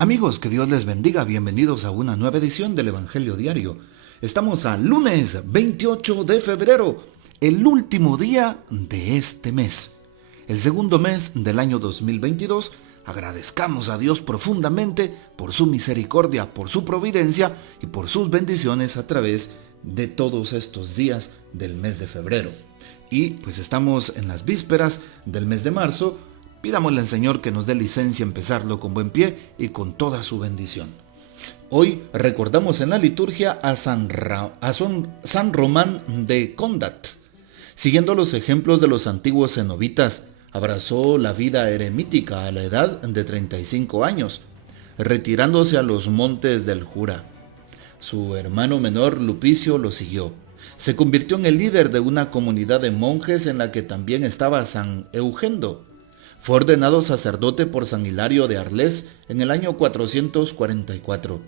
Amigos, que Dios les bendiga. Bienvenidos a una nueva edición del Evangelio Diario. Estamos a lunes 28 de febrero, el último día de este mes. El segundo mes del año 2022. Agradezcamos a Dios profundamente por su misericordia, por su providencia y por sus bendiciones a través de todos estos días del mes de febrero. Y pues estamos en las vísperas del mes de marzo. Pidámosle al Señor que nos dé licencia a empezarlo con buen pie y con toda su bendición. Hoy recordamos en la liturgia a San Román de Condat. Siguiendo los ejemplos de los antiguos cenobitas, abrazó la vida eremítica a la edad de 35 años, retirándose a los montes del Jura. Su hermano menor Lupicio lo siguió. Se convirtió en el líder de una comunidad de monjes en la que también estaba San Eugendo. Fue ordenado sacerdote por San Hilario de Arles en el año 444.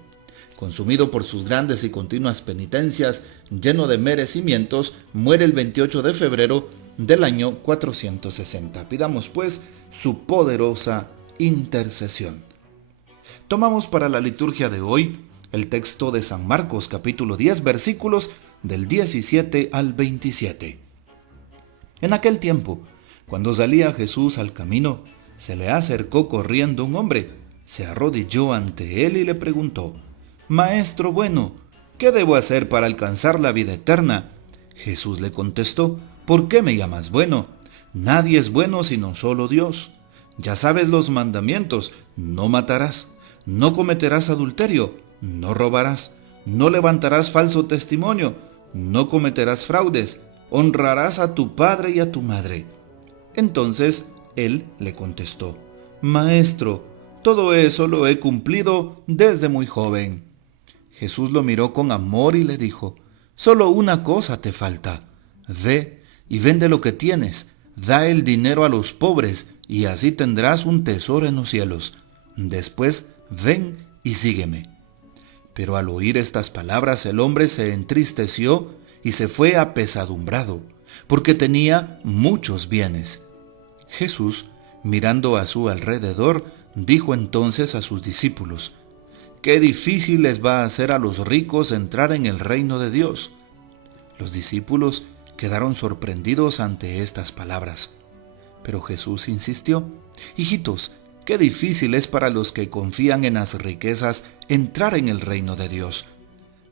Consumido por sus grandes y continuas penitencias, lleno de merecimientos, muere el 28 de febrero del año 460. Pidamos pues su poderosa intercesión. Tomamos para la liturgia de hoy el texto de San Marcos capítulo 10 versículos del 17 al 27. En aquel tiempo, cuando salía Jesús al camino, se le acercó corriendo un hombre, se arrodilló ante él y le preguntó: «Maestro bueno, ¿qué debo hacer para alcanzar la vida eterna?» Jesús le contestó: «¿Por qué me llamas bueno? Nadie es bueno sino solo Dios. Ya sabes los mandamientos: no matarás, no cometerás adulterio, no robarás, no levantarás falso testimonio, no cometerás fraudes, honrarás a tu padre y a tu madre». Entonces él le contestó: «Maestro, todo eso lo he cumplido desde muy joven». Jesús lo miró con amor y le dijo: «Solo una cosa te falta. Ve y vende lo que tienes, da el dinero a los pobres y así tendrás un tesoro en los cielos. Después ven y sígueme». Pero al oír estas palabras el hombre se entristeció y se fue apesadumbrado, porque tenía muchos bienes. Jesús, mirando a su alrededor, dijo entonces a sus discípulos: «Qué difícil les va a hacer a los ricos entrar en el reino de Dios». Los discípulos quedaron sorprendidos ante estas palabras. Pero Jesús insistió: «Hijitos, qué difícil es para los que confían en las riquezas entrar en el reino de Dios.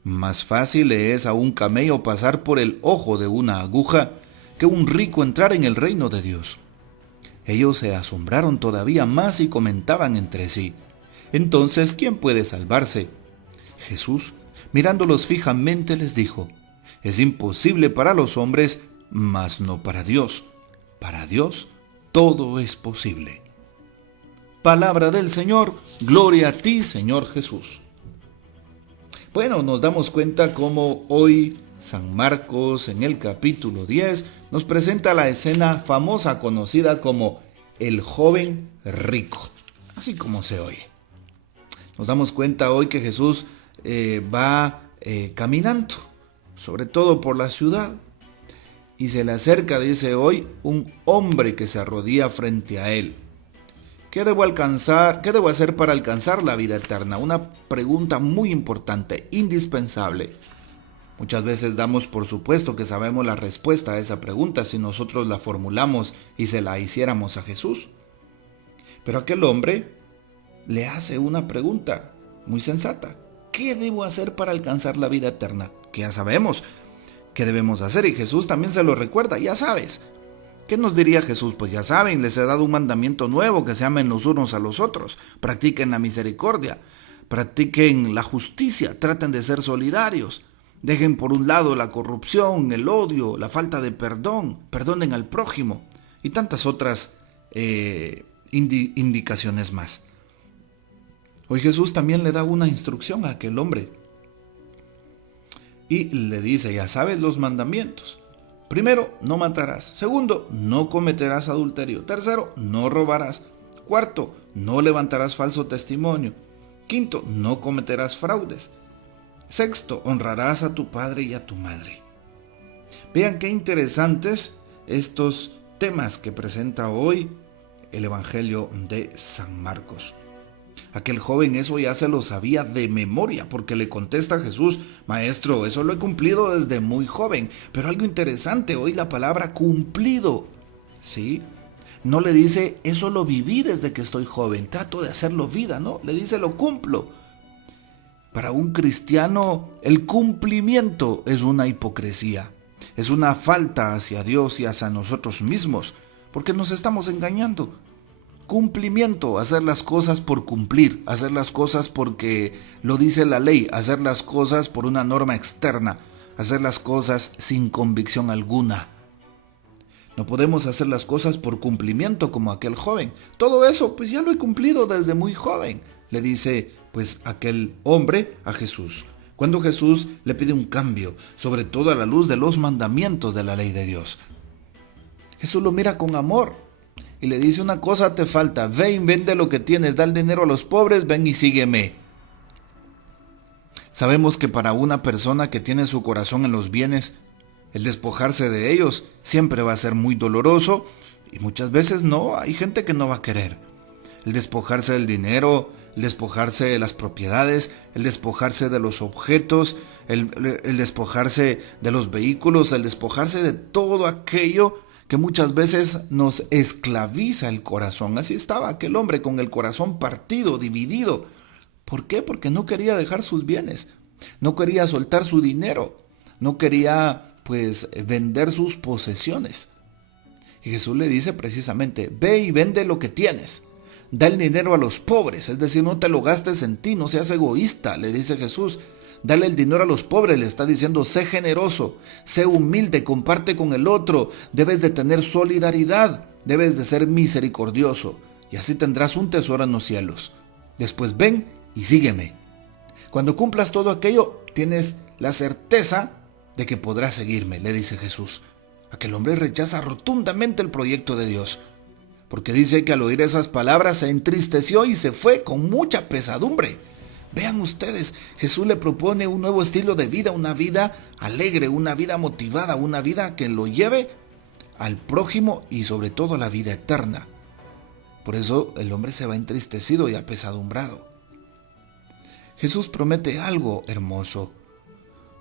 Más fácil le es a un camello pasar por el ojo de una aguja que un rico entrar en el reino de Dios». Ellos se asombraron todavía más y comentaban entre sí: «Entonces, ¿quién puede salvarse?». Jesús, mirándolos fijamente, les dijo: «Es imposible para los hombres, mas no para Dios. Para Dios todo es posible». Palabra del Señor. Gloria a ti, Señor Jesús. Bueno, nos damos cuenta cómo hoy San Marcos, en el capítulo 10, nos presenta la escena famosa conocida como el joven rico, así como se oye. Nos damos cuenta hoy que Jesús va caminando, sobre todo por la ciudad, y se le acerca, dice hoy, un hombre que se arrodilla frente a él. ¿Qué debo hacer para alcanzar la vida eterna? Una pregunta muy importante, indispensable. Muchas veces damos por supuesto que sabemos la respuesta a esa pregunta si nosotros la formulamos y se la hiciéramos a Jesús. Pero aquel hombre le hace una pregunta muy sensata: ¿qué debo hacer para alcanzar la vida eterna? Que ya sabemos qué debemos hacer y Jesús también se lo recuerda: ya sabes. ¿Qué nos diría Jesús? Pues ya saben, les he dado un mandamiento nuevo: que se amen los unos a los otros, practiquen la misericordia, practiquen la justicia, traten de ser solidarios. Dejen por un lado la corrupción, el odio, la falta de perdón, perdonen al prójimo y tantas otras indicaciones más. Hoy Jesús también le da una instrucción a aquel hombre y le dice: ya sabes los mandamientos. Primero, no matarás. Segundo, no cometerás adulterio. Tercero, no robarás. Cuarto, no levantarás falso testimonio. Quinto, no cometerás fraudes. Sexto, honrarás a tu padre y a tu madre. Vean qué interesantes estos temas que presenta hoy el Evangelio de San Marcos. Aquel joven eso ya se lo sabía de memoria, porque le contesta a Jesús: Maestro, eso lo he cumplido desde muy joven. Pero algo interesante, hoy la palabra cumplido, ¿sí? No le dice, eso lo viví desde que estoy joven, trato de hacerlo vida, no, le dice, lo cumplo. Para un cristiano, el cumplimiento es una hipocresía, es una falta hacia Dios y hacia nosotros mismos, porque nos estamos engañando. Cumplimiento, hacer las cosas por cumplir, hacer las cosas porque lo dice la ley, hacer las cosas por una norma externa, hacer las cosas sin convicción alguna. No podemos hacer las cosas por cumplimiento como aquel joven. Todo eso pues ya lo he cumplido desde muy joven, le dice pues aquel hombre a Jesús. Cuando Jesús le pide un cambio, sobre todo a la luz de los mandamientos de la ley de Dios. Jesús lo mira con amor y le dice: una cosa te falta, ve y vende lo que tienes, da el dinero a los pobres, ven y sígueme. Sabemos que para una persona que tiene su corazón en los bienes, el despojarse de ellos siempre va a ser muy doloroso y muchas veces no, hay gente que no va a querer. El despojarse del dinero, el despojarse de las propiedades, el despojarse de los objetos, el despojarse de los vehículos, el despojarse de todo aquello que muchas veces nos esclaviza el corazón. Así estaba aquel hombre con el corazón partido, dividido. ¿Por qué? Porque no quería dejar sus bienes, no quería soltar su dinero, no quería pues vender sus posesiones. Y Jesús le dice precisamente: ve y vende lo que tienes, da el dinero a los pobres, es decir, no te lo gastes en ti, no seas egoísta, le dice Jesús. Dale el dinero a los pobres, le está diciendo: sé generoso, sé humilde, comparte con el otro, debes de tener solidaridad, debes de ser misericordioso, y así tendrás un tesoro en los cielos. Después ven y sígueme. Cuando cumplas todo aquello, tienes la certeza de que podrás seguirme, le dice Jesús. Aquel hombre rechaza rotundamente el proyecto de Dios, porque dice que al oír esas palabras se entristeció y se fue con mucha pesadumbre. Vean ustedes, Jesús le propone un nuevo estilo de vida, una vida alegre, una vida motivada, una vida que lo lleve al prójimo y sobre todo a la vida eterna. Por eso el hombre se va entristecido y apesadumbrado. Jesús promete algo hermoso,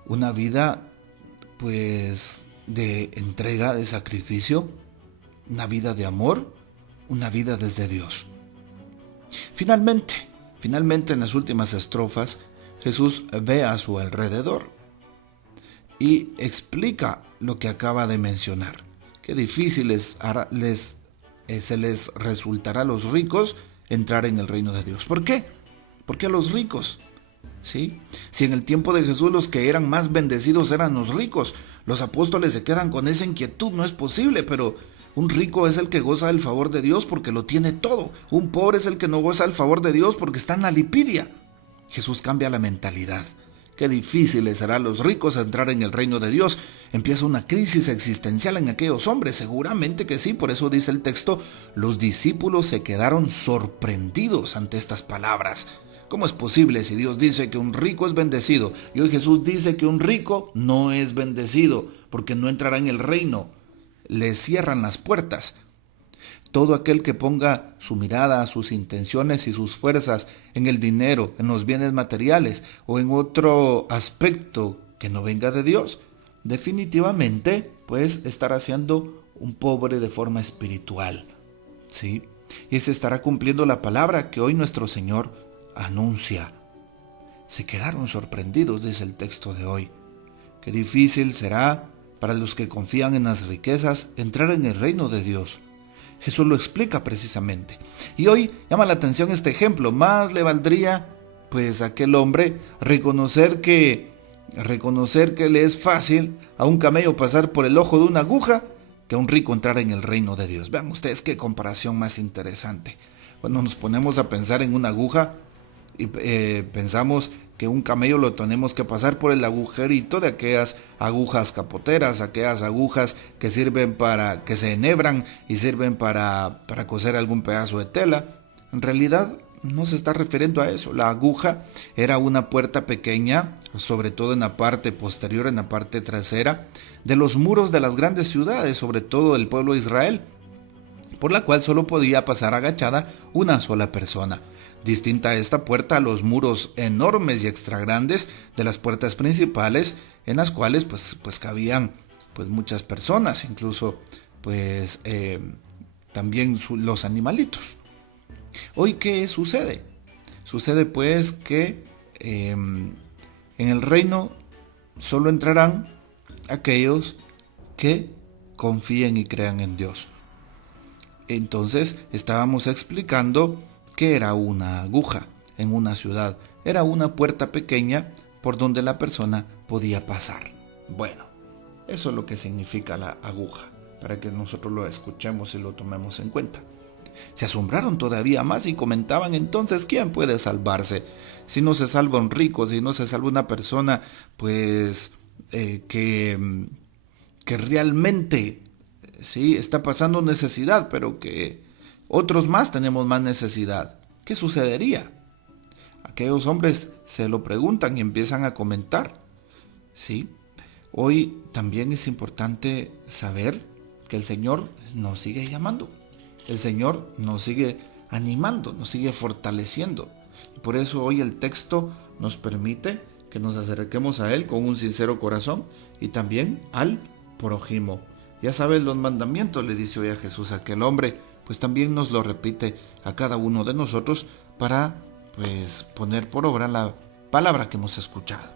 una vida pues de entrega, de sacrificio, una vida de amor, una vida desde Dios. Finalmente en las últimas estrofas, Jesús ve a su alrededor y explica lo que acaba de mencionar. Qué difícil se les resultará a los ricos entrar en el reino de Dios. ¿Por qué? Porque a los ricos, ¿sí? Si en el tiempo de Jesús los que eran más bendecidos eran los ricos, los apóstoles se quedan con esa inquietud, no es posible, pero un rico es el que goza del favor de Dios porque lo tiene todo. Un pobre es el que no goza del favor de Dios porque está en la lipidia. Jesús cambia la mentalidad. Qué difícil les será a los ricos entrar en el reino de Dios. Empieza una crisis existencial en aquellos hombres, seguramente que sí. Por eso dice el texto: los discípulos se quedaron sorprendidos ante estas palabras. ¿Cómo es posible si Dios dice que un rico es bendecido y hoy Jesús dice que un rico no es bendecido porque no entrará en el reino? Le cierran las puertas. Todo aquel que ponga su mirada, sus intenciones y sus fuerzas en el dinero, en los bienes materiales o en otro aspecto que no venga de Dios, definitivamente pues estará siendo un pobre de forma espiritual, ¿sí? Y se estará cumpliendo la palabra que hoy nuestro Señor anuncia. Se quedaron sorprendidos, dice el texto de hoy. Qué difícil será para los que confían en las riquezas entrar en el reino de Dios. Jesús lo explica precisamente. Y hoy llama la atención este ejemplo. Más le valdría pues a aquel hombre reconocer que le es fácil a un camello pasar por el ojo de una aguja que a un rico entrar en el reino de Dios. Vean ustedes qué comparación más interesante. Cuando nos ponemos a pensar en una aguja y pensamos que un camello lo tenemos que pasar por el agujerito de aquellas agujas capoteras, aquellas agujas que sirven para, que se enhebran y sirven para coser algún pedazo de tela. En realidad no se está refiriendo a eso. La aguja era una puerta pequeña, sobre todo en la parte posterior, en la parte trasera, de los muros de las grandes ciudades, sobre todo del pueblo de Israel, por la cual solo podía pasar agachada una sola persona. Distinta esta puerta a los muros enormes y extra grandes de las puertas principales, en las cuales pues cabían pues muchas personas, incluso pues también los animalitos. Hoy, ¿qué sucede? Sucede pues que en el reino solo entrarán aquellos que confíen y crean en Dios. Entonces estábamos explicando que era una aguja en una ciudad, era una puerta pequeña por donde la persona podía pasar. Bueno, eso es lo que significa la aguja, para que nosotros lo escuchemos y lo tomemos en cuenta. Se asombraron todavía más y comentaban entonces: ¿quién puede salvarse? Si no se salva un rico, si no se salva una persona pues que realmente sí está pasando necesidad, pero que otros más tenemos más necesidad, ¿qué sucedería? Aquellos hombres se lo preguntan y empiezan a comentar. Sí, hoy también es importante saber que el Señor nos sigue llamando. El Señor nos sigue animando, nos sigue fortaleciendo. Y por eso hoy el texto nos permite que nos acerquemos a Él con un sincero corazón y también al prójimo. Ya sabes los mandamientos, le dice hoy a Jesús a aquel hombre, pues también nos lo repite a cada uno de nosotros para pues poner por obra la palabra que hemos escuchado.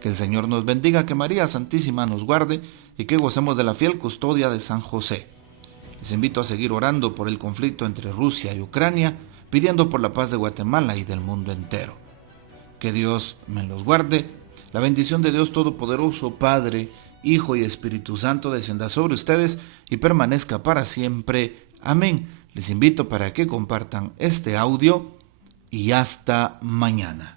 Que el Señor nos bendiga, que María Santísima nos guarde y que gocemos de la fiel custodia de San José. Les invito a seguir orando por el conflicto entre Rusia y Ucrania, pidiendo por la paz de Guatemala y del mundo entero. Que Dios me los guarde. La bendición de Dios Todopoderoso, Padre, Hijo y Espíritu Santo descienda sobre ustedes y permanezca para siempre. Amén. Les invito para que compartan este audio y hasta mañana.